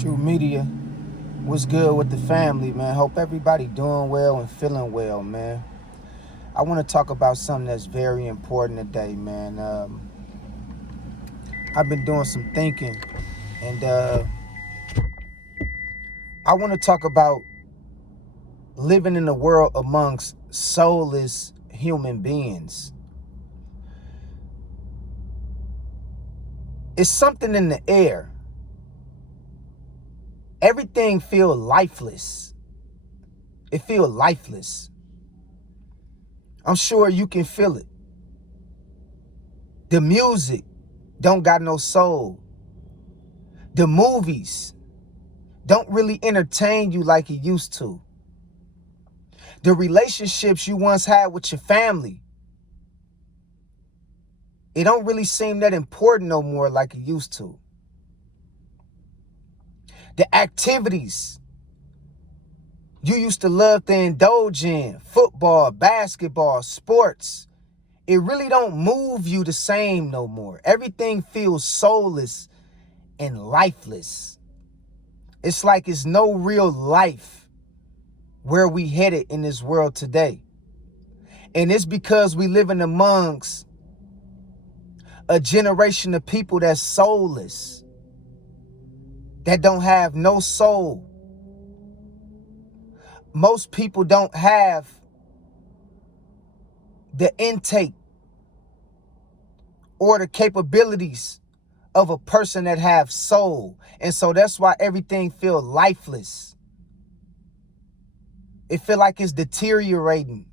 True Media. What's good with the family, man? Hope everybody doing well and feeling well, man. I want to talk about something that's very important today, man. I've been doing some thinking, and I want to talk about living in a world amongst soulless human beings. It's something in the air. Everything feels lifeless. It feels lifeless. I'm sure you can feel it. The music don't got no soul. The movies don't really entertain you like it used to. The relationships you once had with your family, it don't really seem that important no more like it used to. The activities you used to love to indulge in, football, basketball, sports, it really don't move you the same no more. Everything feels soulless and lifeless. It's like it's no real life where we headed in this world today. And it's because we living amongst a generation of people that's soulless, that don't have no soul. Most people don't have the intake or the capabilities of a person that have soul. And so that's why everything feels lifeless. It feel like it's deteriorating.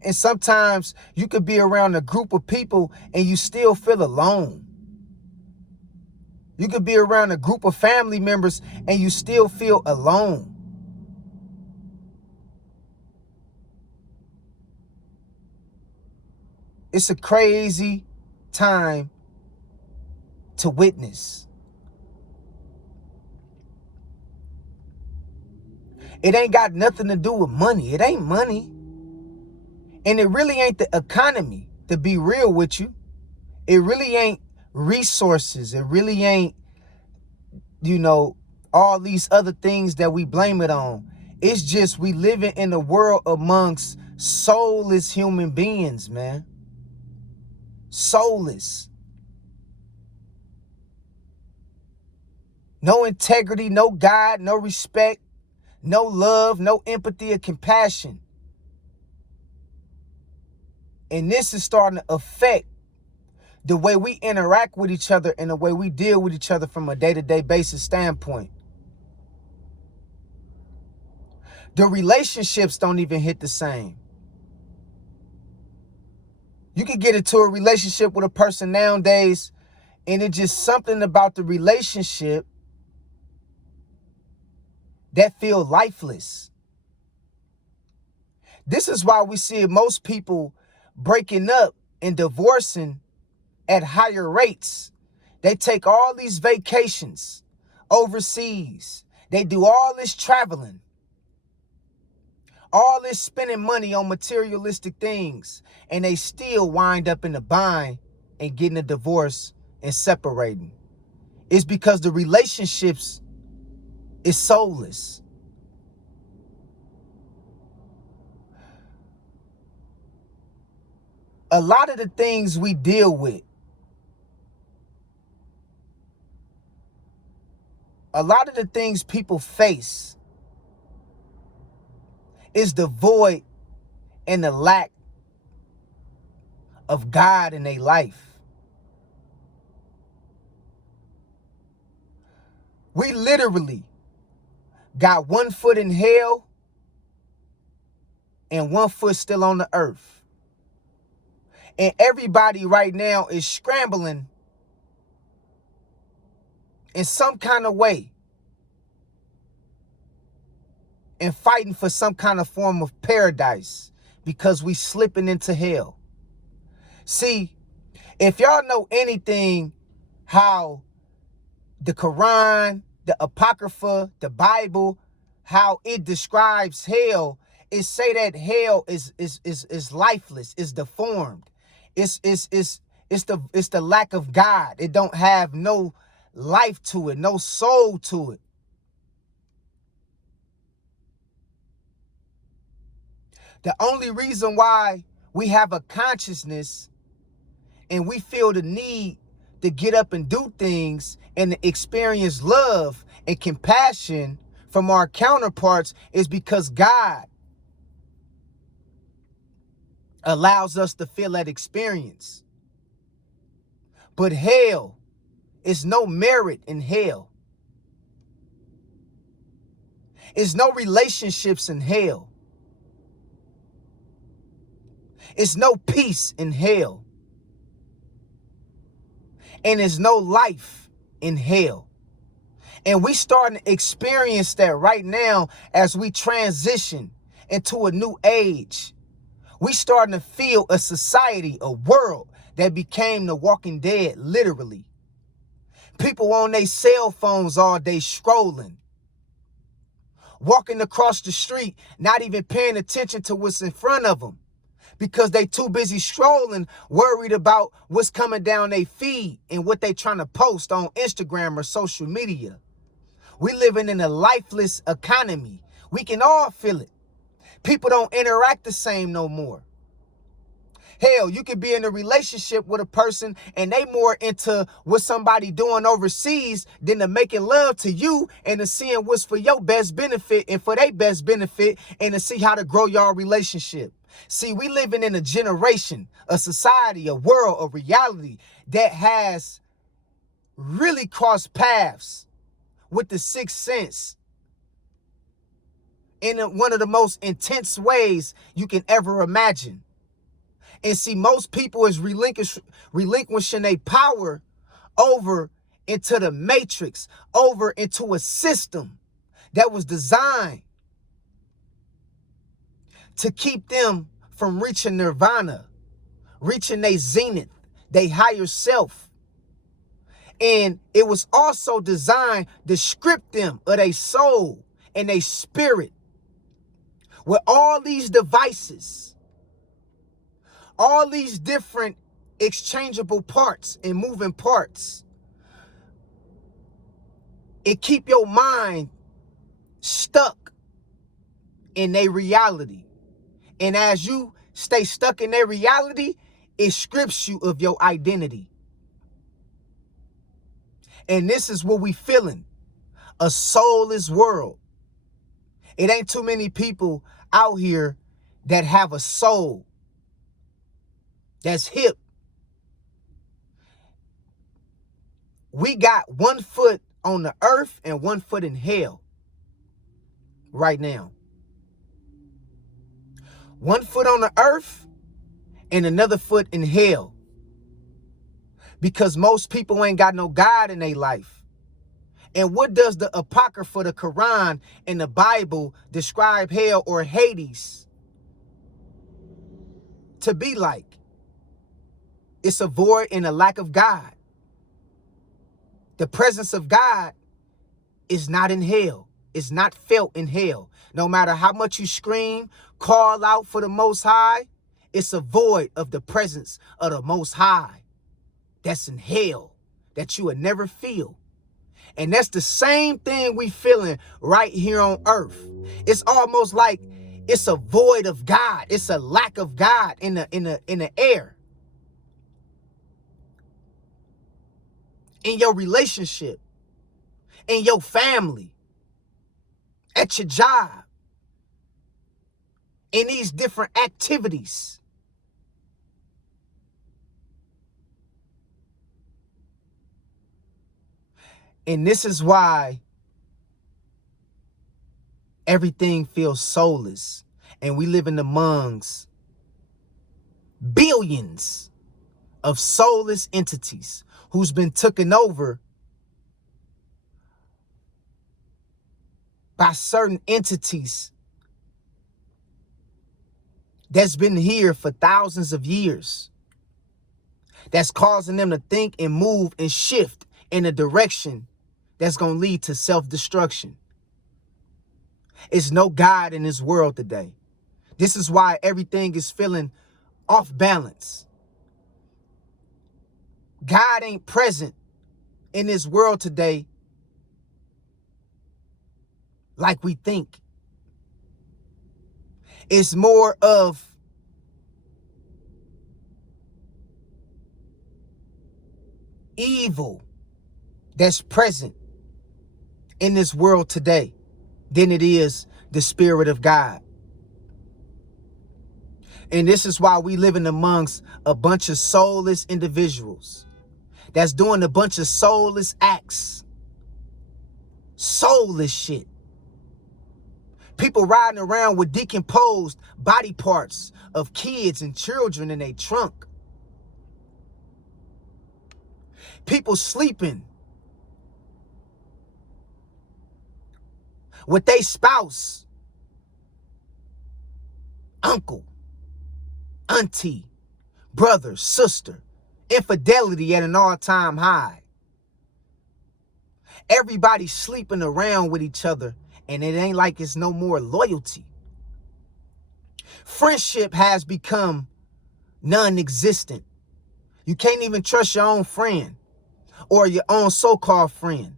And sometimes you could be around a group of people and you still feel alone. You could be around a group of family members and you still feel alone. It's a crazy time to witness. It ain't got nothing to do with money. It ain't money. And it really ain't the economy, to be real with you. It really ain't resources. It really ain't, all these other things that we blame it on. It's just we living in a world amongst soulless human beings, man. Soulless. No integrity, no God, no respect, no love, no empathy or compassion. And this is starting to affect the way we interact with each other and the way we deal with each other from a day-to-day basis standpoint. The relationships don't even hit the same. You can get into a relationship with a person nowadays, and it's just something about the relationship that feel lifeless. This is why we see most people breaking up and divorcing at higher rates. They take all these vacations overseas. They do all this traveling, all this spending money on materialistic things, and they still wind up in a bind and getting a divorce and separating. It's because the relationships is soulless. A lot of the things we deal with, a lot of the things people face is the void and the lack of God in their life. We literally got one foot in hell and one foot still on the earth. And everybody right now is scrambling in some kind of way and fighting for some kind of form of paradise because we slipping into hell. See, if y'all know anything how the Quran, the Apocrypha, the Bible, how it describes hell, it say that hell is lifeless, is deformed. It's the lack of God. It don't have no life to it, no soul to it. The only reason why we have a consciousness and we feel the need to get up and do things and to experience love and compassion from our counterparts is because God allows us to feel that experience. But hell is no merit in hell. It's no relationships in hell. It's no peace in hell. And there's no life in hell. And we starting to experience that right now as we transition into a new age. We starting to feel a society, a world that became the Walking Dead, literally. People on their cell phones all day scrolling. Walking across the street, not even paying attention to what's in front of them. Because they too busy scrolling, worried about what's coming down their feed and what they trying to post on Instagram or social media. We living in a lifeless economy. We can all feel it. People don't interact the same no more. Hell, you could be in a relationship with a person and they more into what somebody doing overseas than to making love to you and to seeing what's for your best benefit and for their best benefit and to see how to grow your relationship. See, we living in a generation, a society, a world, a reality that has really crossed paths with the sixth sense in one of the most intense ways you can ever imagine. And see, most people is relinquishing their power over into the matrix, over into a system that was designed to keep them from reaching nirvana, reaching their zenith, their higher self. And it was also designed to strip them of their soul and their spirit with all these devices, all these different exchangeable parts and moving parts. It keep your mind stuck in their reality. And as you stay stuck in their reality, it strips you of your identity. And this is what we feeling, a soulless world. It ain't too many people out here that have a soul that's hip. We got 1 foot on the earth and 1 foot in hell right now. 1 foot on the earth and another foot in hell. Because most people ain't got no God in their life. And what does the Apocrypha, the Quran, and the Bible describe hell or Hades to be like? It's a void and a lack of God. The presence of God is not in hell. It's not felt in hell. No matter how much you scream, call out for the Most High, it's a void of the presence of the Most High that's in hell that you would never feel. And that's the same thing we feeling right here on earth. It's almost like it's a void of God. It's a lack of God in the air. In your relationship, in your family, at your job, in these different activities. And this is why everything feels soulless. And we live in amongst billions of soulless entities who's been taken over by certain entities that's been here for thousands of years. That's causing them to think and move and shift in a direction that's going to lead to self-destruction. It's no God in this world today. This is why everything is feeling off balance. God ain't present in this world today like we think. It's more of evil that's present in this world today than it is the Spirit of God. And this is why we living amongst a bunch of soulless individuals that's doing a bunch of soulless acts. Soulless shit. People riding around with decomposed body parts of kids and children in their trunk. People sleeping with their spouse, uncle, auntie, brother, sister. Infidelity at an all-time high. Everybody sleeping around with each other, and it ain't like it's no more loyalty. Friendship has become non-existent. You can't even trust your own friend or your own so-called friend.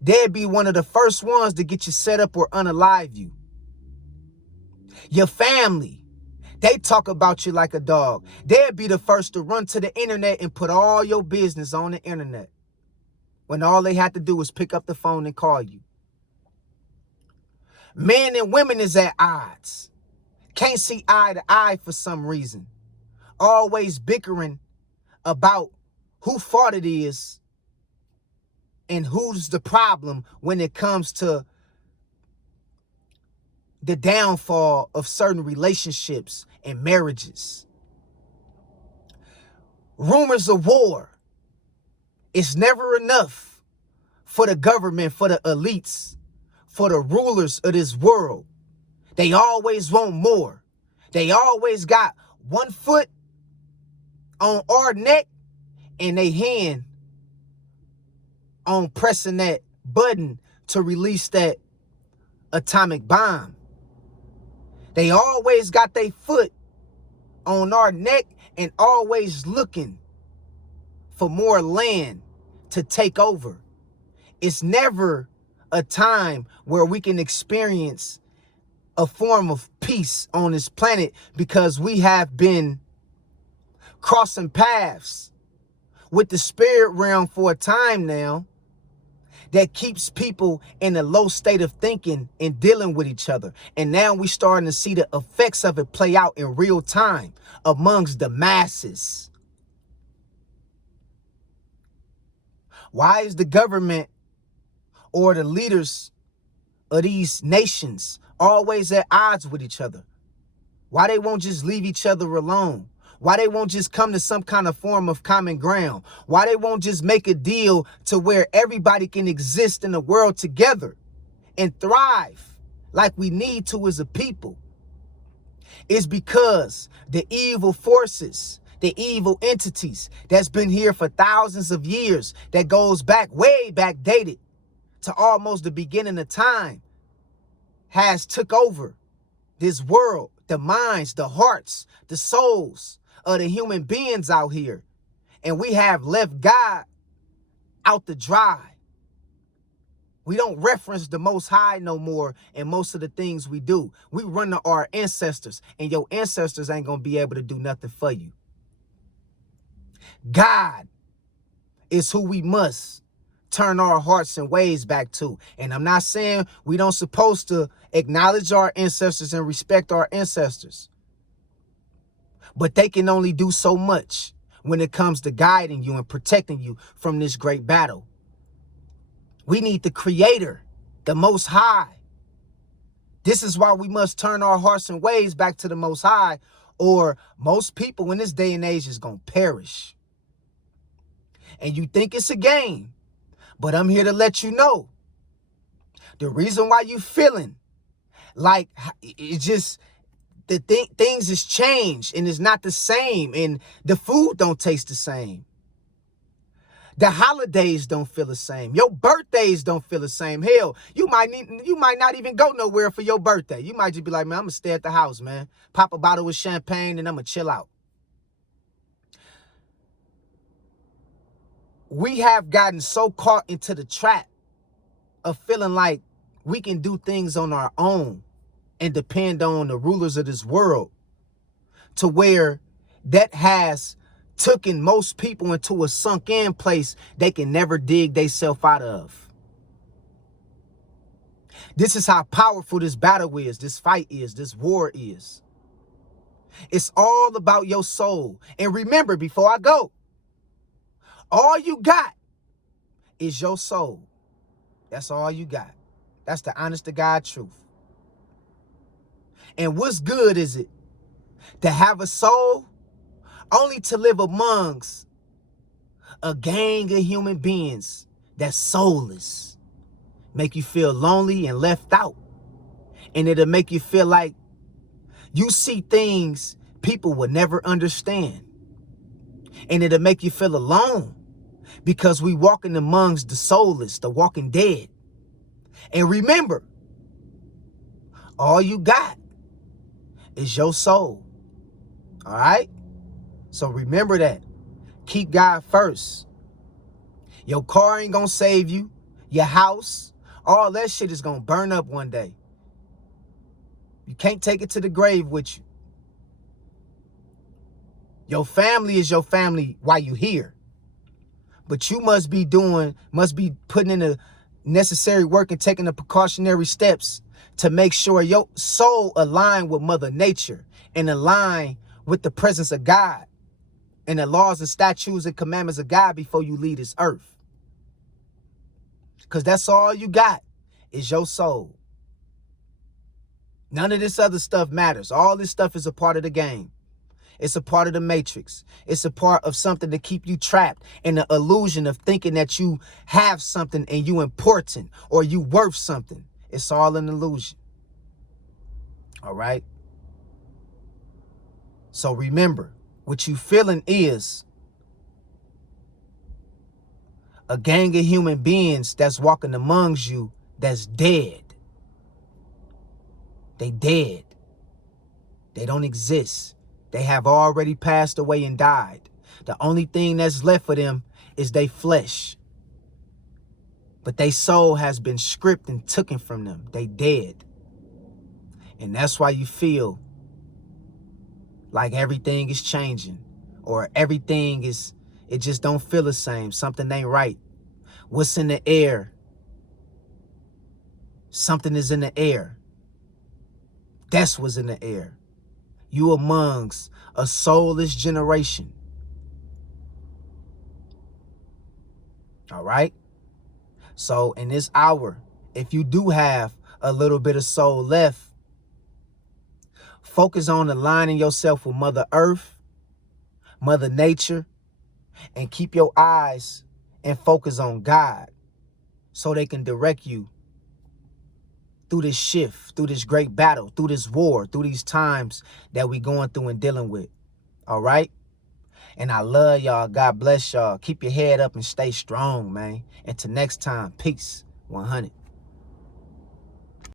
They'd be one of the first ones to get you set up or unalive you. Your family, they talk about you like a dog. They'd be the first to run to the internet and put all your business on the internet when all they had to do was pick up the phone and call you. Men and women is at odds. Can't see eye to eye for some reason. Always bickering about whose fault it is and who's the problem when it comes to the downfall of certain relationships and marriages. Rumors of war. It's never enough for the government, for the elites, for the rulers of this world. They always want more. They always got one foot on our neck and they hand on pressing that button to release that atomic bomb. They always got their foot on our neck and always looking for more land to take over. It's never a time where we can experience a form of peace on this planet because we have been crossing paths with the spirit realm for a time now that keeps people in a low state of thinking and dealing with each other. And now we're starting to see the effects of it play out in real time amongst the masses. Why is the government or the leaders of these nations always at odds with each other? Why they won't just leave each other alone? Why they won't just come to some kind of form of common ground? Why they won't just make a deal to where everybody can exist in the world together and thrive like we need to as a people? It's because the evil forces, the evil entities that's been here for thousands of years, that goes back, way back dated to almost the beginning of time, has took over this world, the minds, the hearts, the souls of the human beings out here. And we have left God out to dry. We don't reference the Most High no more in most of the things we do. We run to our ancestors, and your ancestors ain't going to be able to do nothing for you. God is who we must turn our hearts and ways back to. And I'm not saying we don't supposed to acknowledge our ancestors and respect our ancestors, but they can only do so much when it comes to guiding you and protecting you from this great battle. We need the Creator, the Most High. This is why we must turn our hearts and ways back to the Most High, or most people in this day and age is going to perish. And you think it's a game, but I'm here to let you know the reason why you feeling like it's just the things has changed and it's not the same, and the food don't taste the same. The holidays don't feel the same. Your birthdays don't feel the same. Hell, you might not even go nowhere for your birthday. You might just be like, man, I'm gonna stay at the house, man. Pop a bottle of champagne and I'm gonna chill out. we have gotten so caught into the trap of feeling like we can do things on our own and depend on the rulers of this world, to where that has taken most people into a sunk in place they can never dig themselves out of. This is how powerful this battle is, this fight is, this war is. It's all about your soul. And remember, before I go, all you got is your soul. That's all you got. That's the honest to God truth. And what's good is it to have a soul only to live amongst a gang of human beings that's soulless, make you feel lonely and left out. And it'll make you feel like you see things people will never understand. And it'll make you feel alone because we walking amongst the soulless, the walking dead. And remember, all you got is your soul. All right? So remember that. Keep God first. Your car ain't gonna save you. Your house, all that shit is gonna burn up one day. You can't take it to the grave with you. Your family is your family while you here. But you must be putting in the necessary work and taking the precautionary steps to make sure your soul align with Mother Nature and align with the presence of God and the laws and statutes and commandments of God before you leave this earth. Because that's all you got is your soul. None of this other stuff matters. All this stuff is a part of the game. It's a part of the matrix. It's a part of something to keep you trapped in the illusion of thinking that you have something and you important or you worth something. It's all an illusion. All right? So remember, what you feeling is a gang of human beings that's walking amongst you that's dead. They dead. They don't exist. They have already passed away and died. The only thing that's left for them is their flesh. But their soul has been stripped and taken from them. They dead. And that's why you feel like everything is changing or everything is, it just don't feel the same. Something ain't right. What's in the air? Something is in the air. That's what's in the air. You amongst a soulless generation. All right? So in this hour, if you do have a little bit of soul left, focus on aligning yourself with Mother Earth, Mother Nature, and keep your eyes and focus on God so they can direct you through this shift, through this great battle, through this war, through these times that we going through and dealing with. All right? And I love y'all. God bless y'all. Keep your head up and stay strong, man. Until next time, peace. 100.